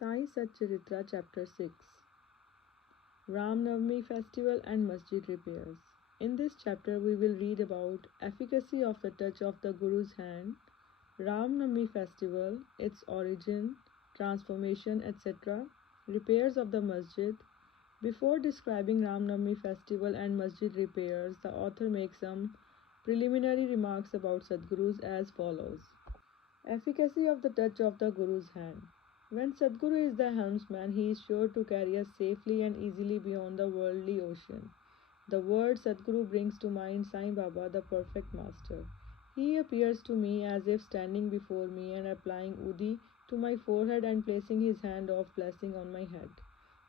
Sai Satcharitra Chapter 6 Ram Navami Festival and Masjid Repairs. In this chapter we will read about efficacy of the touch of the Guru's hand, Ram Navami Festival, its origin, transformation, etc., repairs of the masjid. Before describing Ram Navami Festival and masjid repairs, the author makes some preliminary remarks about Sadgurus as follows. Efficacy of the touch of the Guru's hand. When Sadguru is the helmsman, he is sure to carry us safely and easily beyond the worldly ocean. The word Sadguru brings to mind Sai Baba, the perfect master. He appears to me as if standing before me and applying Udi to my forehead and placing his hand of blessing on my head.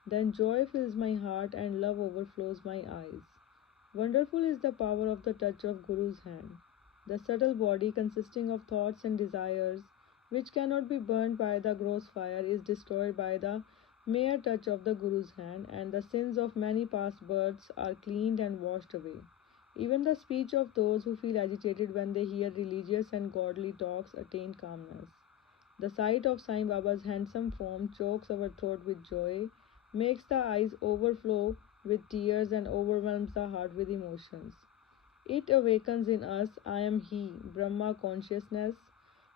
Then joy fills my heart and love overflows my eyes. Wonderful is the power of the touch of Guru's hand. The subtle body consisting of thoughts and desires, which cannot be burnt by the gross fire, is destroyed by the mere touch of the Guru's hand, and the sins of many past births are cleaned and washed away. Even the speech of those who feel agitated when they hear religious and godly talks attain calmness. The sight of Sai Baba's handsome form chokes our throat with joy, makes the eyes overflow with tears, and overwhelms the heart with emotions. It awakens in us I am He, Brahma consciousness,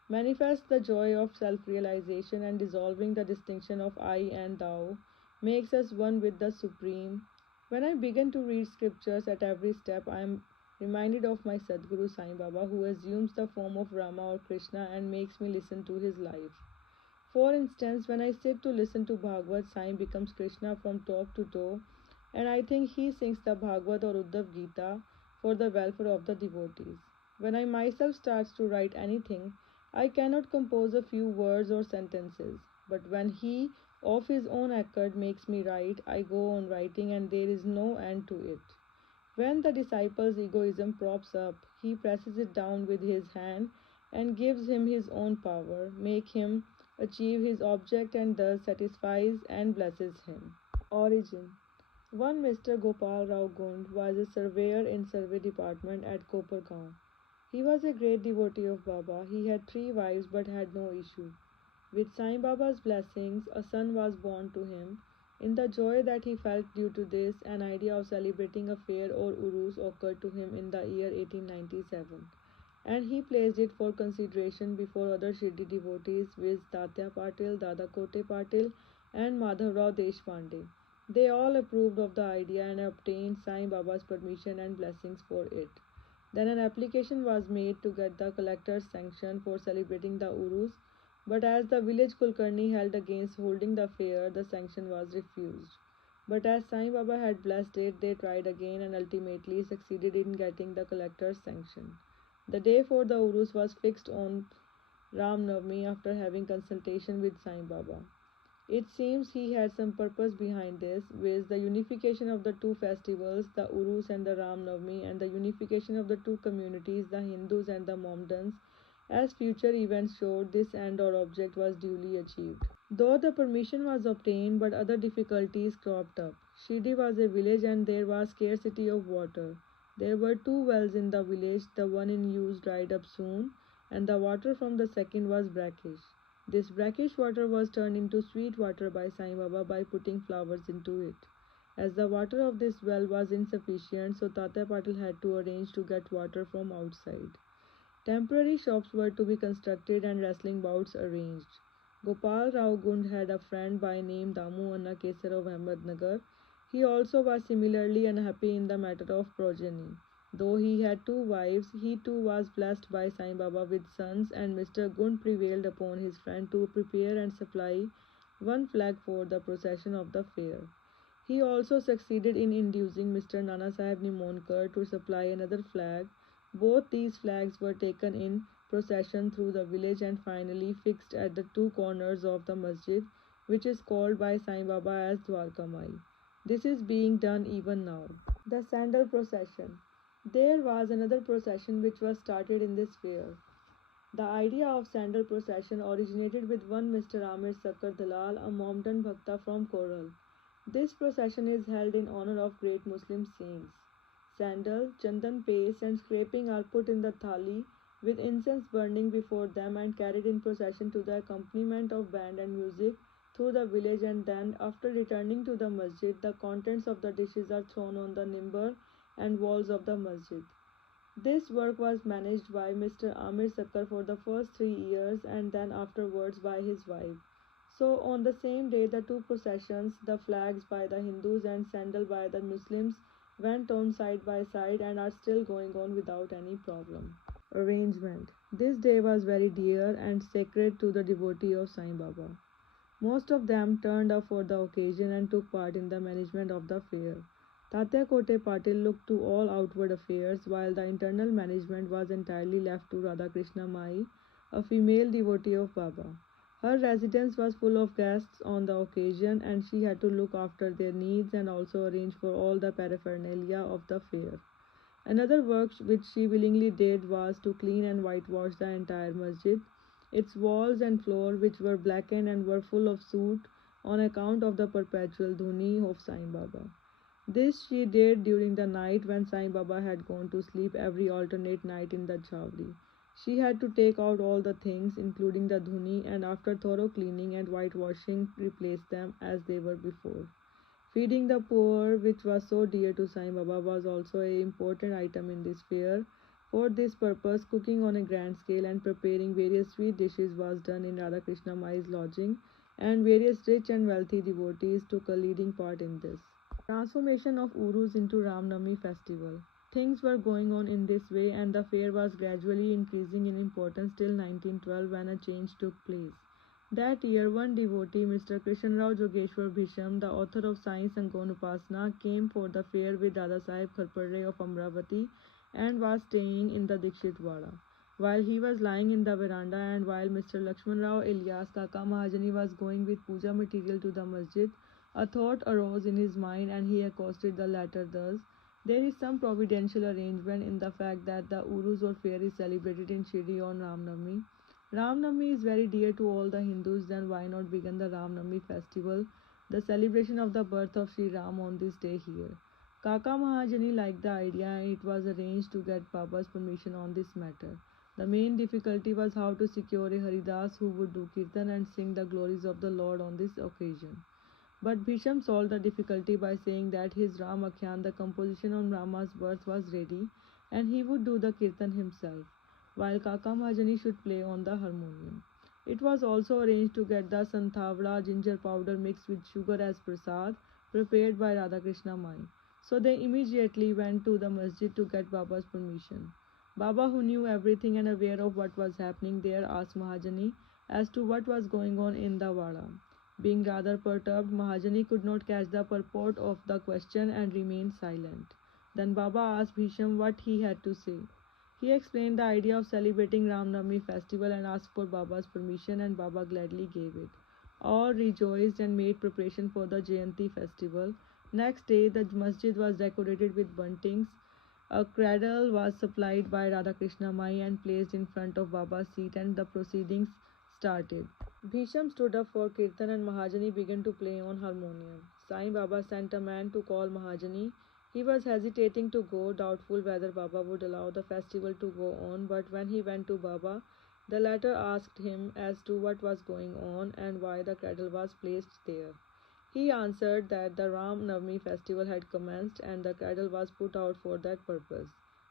manifests the joy of self realization, and dissolving the distinction of I and Thou, makes us one with the Supreme. When I begin to read scriptures at every step, I am reminded of my Sadguru Sai Baba, who assumes the form of Rama or Krishna and makes me listen to his life. For instance, when I sit to listen to Bhagavad, Sai becomes Krishna from top to toe, and I think he sings the Bhagavad or Uddhav Gita for the welfare of the devotees. When I myself start to write anything, I cannot compose a few words or sentences, but when he, of his own accord, makes me write, I go on writing, and there is no end to it. When the disciple's egoism props up, he presses it down with his hand and gives him his own power, make him achieve his object, and thus satisfies and blesses him. Origin. One Mr. Gopal Rao Gund was a surveyor in survey department at Kopargaon. He was a great devotee of Baba. He had 3 wives but had no issue. With Sai Baba's blessings, a son was born to him. In the joy that he felt due to this, an idea of celebrating a fair or urus occurred to him in the year 1897, and he placed it for consideration before other Shirdi devotees, viz. Tatya Patil, Dada Kote Patil, and Madhavrao Deshpande. They all approved of the idea and obtained Sai Baba's permission and blessings for it. Then an application was made to get the collector's sanction for celebrating the Urus, but as the village Kulkarni held against holding the fair, the sanction was refused. But as Sai Baba had blessed it, they tried again and ultimately succeeded in getting the collector's sanction. The day for the Urus was fixed on Ram Navami after having consultation with Sai Baba. It seems he had some purpose behind this, viz. The unification of the 2 festivals, the Urus and the Ram Navami, and the unification of the 2 communities, the Hindus and the Mohammedans. As future events showed, this end or object was duly achieved. Though the permission was obtained, but other difficulties cropped up. Shirdi was a village and there was scarcity of water. There were 2 wells in the village, the one in use dried up soon, and the water from the second was brackish. This brackish water was turned into sweet water by Sai Baba by putting flowers into it. As the water of this well was insufficient, so Tatya Patil had to arrange to get water from outside. Temporary shops were to be constructed and wrestling bouts arranged. Gopal Rao Gund had a friend by name Damu Anna Kesar of Ahmednagar. He also was similarly unhappy in the matter of progeny. Though he had 2 wives, he too was blessed by Sai Baba with sons, and Mr. Gund prevailed upon his friend to prepare and supply 1 flag for the procession of the fair. He also succeeded in inducing Mr. Nana Sahib Nimonkar to supply another flag. Both these flags were taken in procession through the village and finally fixed at the 2 corners of the masjid, which is called by Sai Baba as Dwarka Mai. This is being done even now. The Sandal Procession. There was another procession which was started in this fair. The idea of sandal procession originated with one Mr. Amir Sakkar Dalal, a Mohammedan Bhakta from Koral. This procession is held in honor of great Muslim saints. Sandal, chandan paste, and scraping are put in the thali with incense burning before them and carried in procession to the accompaniment of band and music through the village, and then, after returning to the masjid, the contents of the dishes are thrown on the mimbar and walls of the masjid. This work was managed by Mr. Amir Sakkar for the first 3 years and then afterwards by his wife. So, on the same day, the two processions, the flags by the Hindus and sandal by the Muslims, went on side by side and are still going on without any problem. Arrangement. This day was very dear and sacred to the devotee of Sai Baba. Most of them turned up for the occasion and took part in the management of the fair. Tatya Kote Patil looked to all outward affairs, while the internal management was entirely left to Radhakrishna Mai, a female devotee of Baba. Her residence was full of guests on the occasion, and she had to look after their needs and also arrange for all the paraphernalia of the fair. Another work which she willingly did was to clean and whitewash the entire masjid. Its walls and floor, which were blackened and were full of soot on account of the perpetual dhuni of Sai Baba. This she did during the night when Sai Baba had gone to sleep every alternate night in the chawri. She had to take out all the things, including the dhuni, and after thorough cleaning and whitewashing, replace them as they were before. Feeding the poor, which was so dear to Sai Baba, was also an important item in this fair. For this purpose, cooking on a grand scale and preparing various sweet dishes was done in Radhakrishna Mai's lodging, and various rich and wealthy devotees took a leading part in this. Transformation of Urus into Ram Navami festival. Things were going on in this way, and the fair was gradually increasing in importance till 1912 when a change took place. That year, one devotee, Mr. Krishnarao Jogeshwar Bhisham, the author of Science and Upasana, came for the fair with Dada Sahib Kharpade of Amravati and was staying in the Dikshit Wada. While he was lying in the veranda and while Mr. Lakshman Rao Ilyas Kaka Mahajani was going with puja material to the masjid, a thought arose in his mind and he accosted the latter thus: there is some providential arrangement in the fact that the Urus or fair is celebrated in Shirdi on Ram Navami. Ram Navami is very dear to all the Hindus, then why not begin the Ram Navami festival, the celebration of the birth of Sri Ram on this day here? Kaka Mahajani liked the idea and it was arranged to get Baba's permission on this matter. The main difficulty was how to secure a Haridas who would do kirtan and sing the glories of the Lord on this occasion. But Bhisham solved the difficulty by saying that his Ram Akhyan, the composition on Rama's birth, was ready and he would do the kirtan himself, while Kaka Mahajani should play on the harmonium. It was also arranged to get the santhavla ginger powder mixed with sugar as prasad, prepared by Radhakrishna Mai. So they immediately went to the masjid to get Baba's permission. Baba, who knew everything and aware of what was happening there, asked Mahajani as to what was going on in the Wada. Being rather perturbed, Mahajani could not catch the purport of the question and remained silent. Then Baba asked Bhisham what he had to say. He explained the idea of celebrating Ram Navami festival and asked for Baba's permission, and Baba gladly gave it. All rejoiced and made preparation for the Jayanti festival. Next day, the masjid was decorated with buntings. A cradle was supplied by Radhakrishna Mai and placed in front of Baba's seat, and the proceedings started. Bhisham stood up for Kirtan and Mahajani began to play on harmonium. Sai Baba sent a man to call Mahajani. He was hesitating to go, doubtful whether Baba would allow the festival to go on, but when he went to Baba, the latter asked him as to what was going on and why the cradle was placed there. He answered that the Ram Navami festival had commenced and the cradle was put out for that purpose.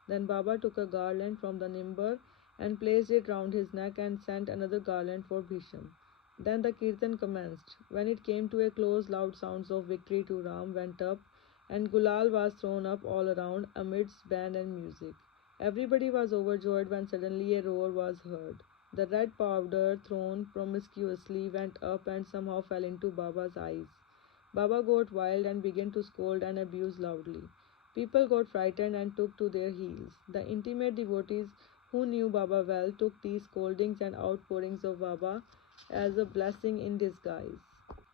Then Baba took a garland from the nimbar and placed it round his neck and sent another garland for Bhisham. Then the kirtan commenced. When it came to a close, loud sounds of victory to Ram went up, and gulal was thrown up all around amidst band and music. Everybody was overjoyed when suddenly a roar was heard. The red powder thrown promiscuously went up and somehow fell into Baba's eyes. Baba got wild and began to scold and abuse loudly. People got frightened and took to their heels. The intimate devotees who knew Baba well took these scoldings and outpourings of Baba as a blessing in disguise.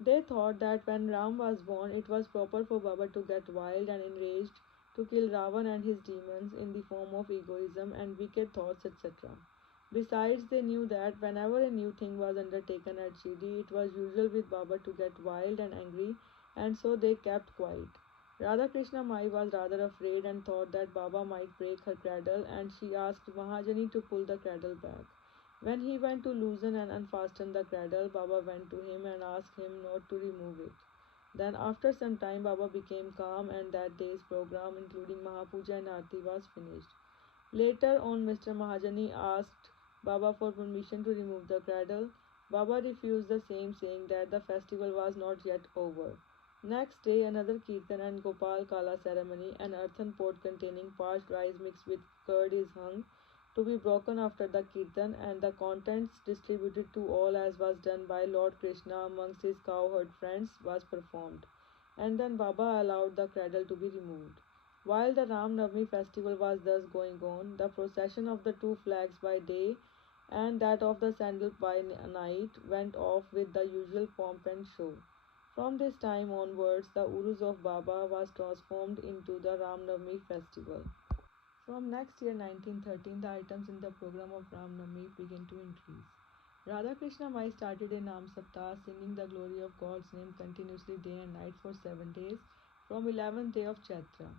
They thought that when Ram was born, it was proper for Baba to get wild and enraged, to kill Ravan and his demons in the form of egoism and wicked thoughts, etc. Besides, they knew that whenever a new thing was undertaken at Shirdi, it was usual with Baba to get wild and angry, and so they kept quiet. Radhakrishna Mai was rather afraid and thought that Baba might break her cradle, and she asked Mahajani to pull the cradle back. When he went to loosen and unfasten the cradle, Baba went to him and asked him not to remove it. Then, after some time, Baba became calm, and that day's program, including Mahapuja and Aarti, was finished. Later on, Mr. Mahajani asked Baba for permission to remove the cradle. Baba refused the same, saying that the festival was not yet over. Next day, another Kirtan and Gopal Kala ceremony, an earthen pot containing parched rice mixed with curd is hung to be broken after the Kirtan, and the contents distributed to all as was done by Lord Krishna amongst his cowherd friends was performed. And then Baba allowed the cradle to be removed. While the Ram Navami festival was thus going on, the procession of the two flags by day and that of the sandal by night went off with the usual pomp and show. From this time onwards, the Urus of Baba was transformed into the Ram Navami festival. From next year 1913, the items in the program of Ram Navami began to increase. Radha Krishna Mai started a Nam Saptah, singing the glory of God's name continuously day and night for 7 days from 11th day of Chaitra.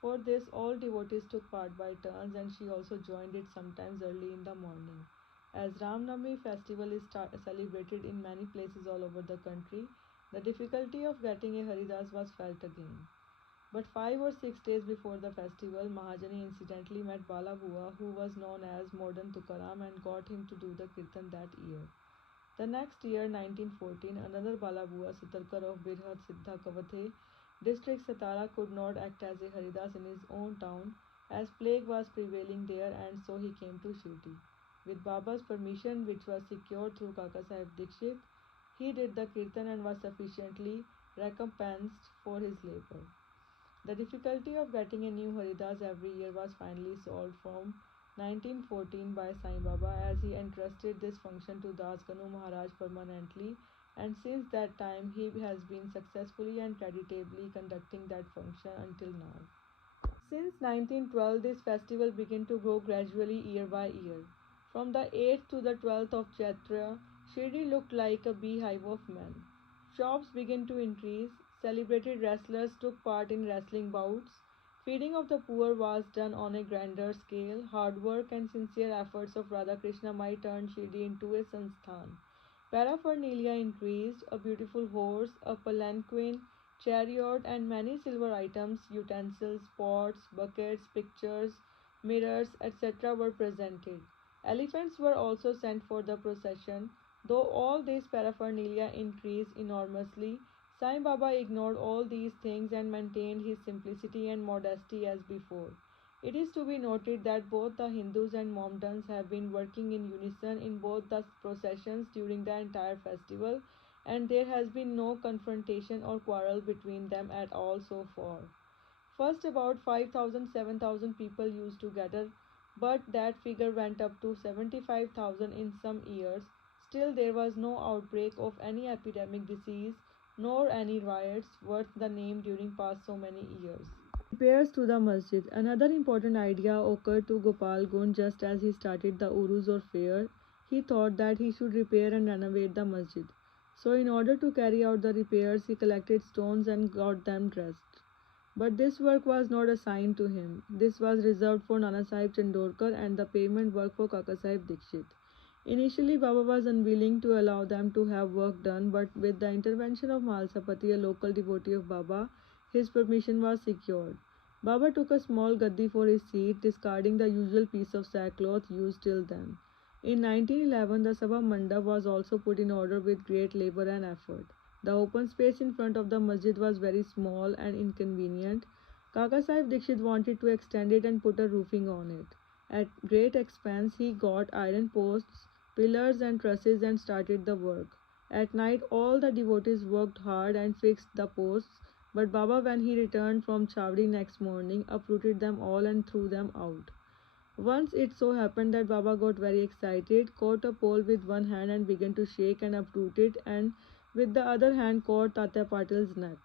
For this, all devotees took part by turns, and she also joined it sometimes early in the morning. As Ram Navami festival is celebrated in many places all over the country, the difficulty of getting a Haridas was felt again. But 5 or 6 days before the festival, Mahajani incidentally met Bala Bua, who was known as Modern Tukaram, and got him to do the kirtan that year. The next year, 1914, another Bala Bua, Satarkar of Birhat Siddha Kavathe, district Satara, could not act as a Haridas in his own town as plague was prevailing there, and so he came to Shirdi. With Baba's permission, which was secured through Kaka Sahib Dikshit, he did the kirtan and was sufficiently recompensed for his labor. The difficulty of getting a new Haridas every year was finally solved from 1914 by Sai Baba, as he entrusted this function to Das Ganu Maharaj permanently, and since that time he has been successfully and creditably conducting that function until now. Since 1912, this festival began to grow gradually year by year. From the 8th to the 12th of Chaitra, Shirdi looked like a beehive of men. Shops began to increase, celebrated wrestlers took part in wrestling bouts, feeding of the poor was done on a grander scale, hard work and sincere efforts of Radhakrishna might turn Shirdi into a sansthan. Paraphernalia increased, a beautiful horse, a palanquin, chariot, and many silver items, utensils, pots, buckets, pictures, mirrors, etc. were presented. Elephants were also sent for the procession. Though all this paraphernalia increased enormously, Sai Baba ignored all these things and maintained his simplicity and modesty as before. It is to be noted that both the Hindus and Mohammedans have been working in unison in both the processions during the entire festival, and there has been no confrontation or quarrel between them at all so far. First, about 5,000 7,000 people used to gather, but that figure went up to 75,000 in some years. Still, there was no outbreak of any epidemic disease nor any riots worth the name during past so many years. Repairs to the masjid. Another important idea occurred to Gopal Gund just as he started the Uruz or fair. He thought that he should repair and renovate the masjid. So, in order to carry out the repairs, he collected stones and got them dressed. But this work was not assigned to him. This was reserved for Nana Sahib Chandorkar and the pavement work for Kaka Sahib Dikshit. Initially, Baba was unwilling to allow them to have work done, but with the intervention of Malsapati, a local devotee of Baba, his permission was secured. Baba took a small gaddi for his seat, discarding the usual piece of sackcloth used till then. In 1911, the Sabha Mandap was also put in order with great labor and effort. The open space in front of the masjid was very small and inconvenient. Kaka Sahib Dikshit wanted to extend it and put a roofing on it. At great expense, he got iron posts, pillars, and trusses and started the work. At night, all the devotees worked hard and fixed the posts, but Baba, when he returned from Chavdi next morning, uprooted them all and threw them out. Once it so happened that Baba got very excited, caught a pole with one hand and began to shake and uproot it, and with the other hand caught Tatya Patil's neck.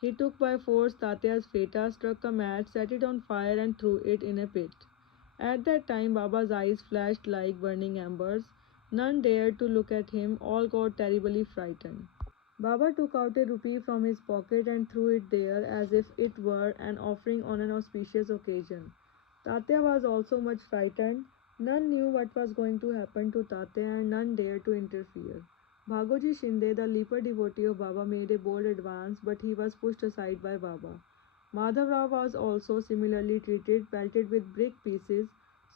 He took by force Tatya's feta, struck a match, set it on fire and threw it in a pit. At that time Baba's eyes flashed like burning embers. None dared to look at him, all got terribly frightened. Baba took out a rupee from his pocket and threw it there as if it were an offering on an auspicious occasion. Tatya was also much frightened. None knew what was going to happen to Tatya and none dared to interfere. Bhagoji Shinde, the leaper devotee of Baba, made a bold advance, but he was pushed aside by Baba. Madhavrao was also similarly treated, pelted with brick pieces,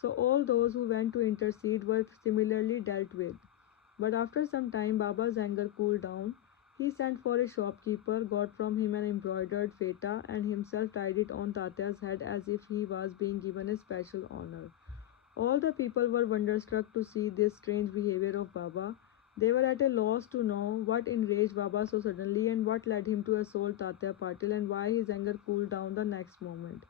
so all those who went to intercede were similarly dealt with. But after some time, Baba's anger cooled down. He sent for a shopkeeper, got from him an embroidered feta, and himself tied it on Tatya's head as if he was being given a special honor. All the people were wonderstruck to see this strange behavior of Baba. They were at a loss to know what enraged Baba so suddenly and what led him to assault Tatya Patil and why his anger cooled down the next moment.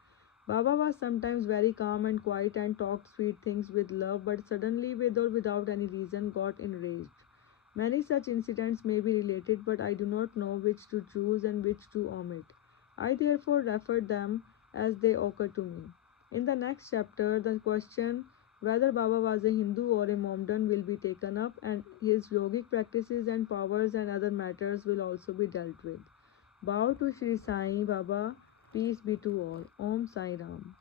Baba was sometimes very calm and quiet and talked sweet things with love, but suddenly, with or without any reason, got enraged. Many such incidents may be related, but I do not know which to choose and which to omit. I therefore refer them as they occur to me. In the next chapter, the question whether Baba was a Hindu or a Mohammedan will be taken up, and his yogic practices and powers and other matters will also be dealt with. Bow to Sri Sai Baba, peace be to all. Om Sai Ram.